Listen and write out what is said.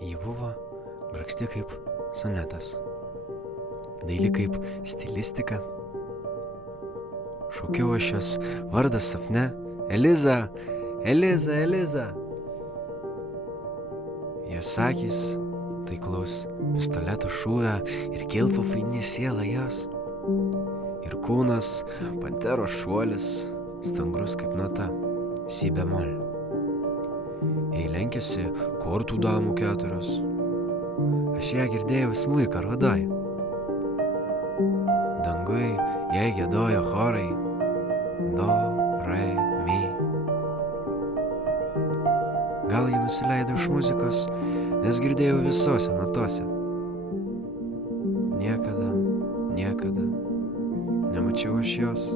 Ji buvo grakšti kaip sonetas, daili kaip stilistika. Šaukiau aš jos vardas sapne: Eliza, Eliza, Eliza. Jos akys taiklaus pistoleto šūvio ir kilpo faini siela jos. Ir kūnas panteros šuolis, stangrus kaip nata, si bemol. Jei lenkėsi kortų damų 4, aš ją girdėjau smuiką rodoj. Dangui jai giedojo chorai do, re, mi. Gal ji nusileido iš muzikos, nes girdėjau visose natose. Niekada nemačiau aš jos.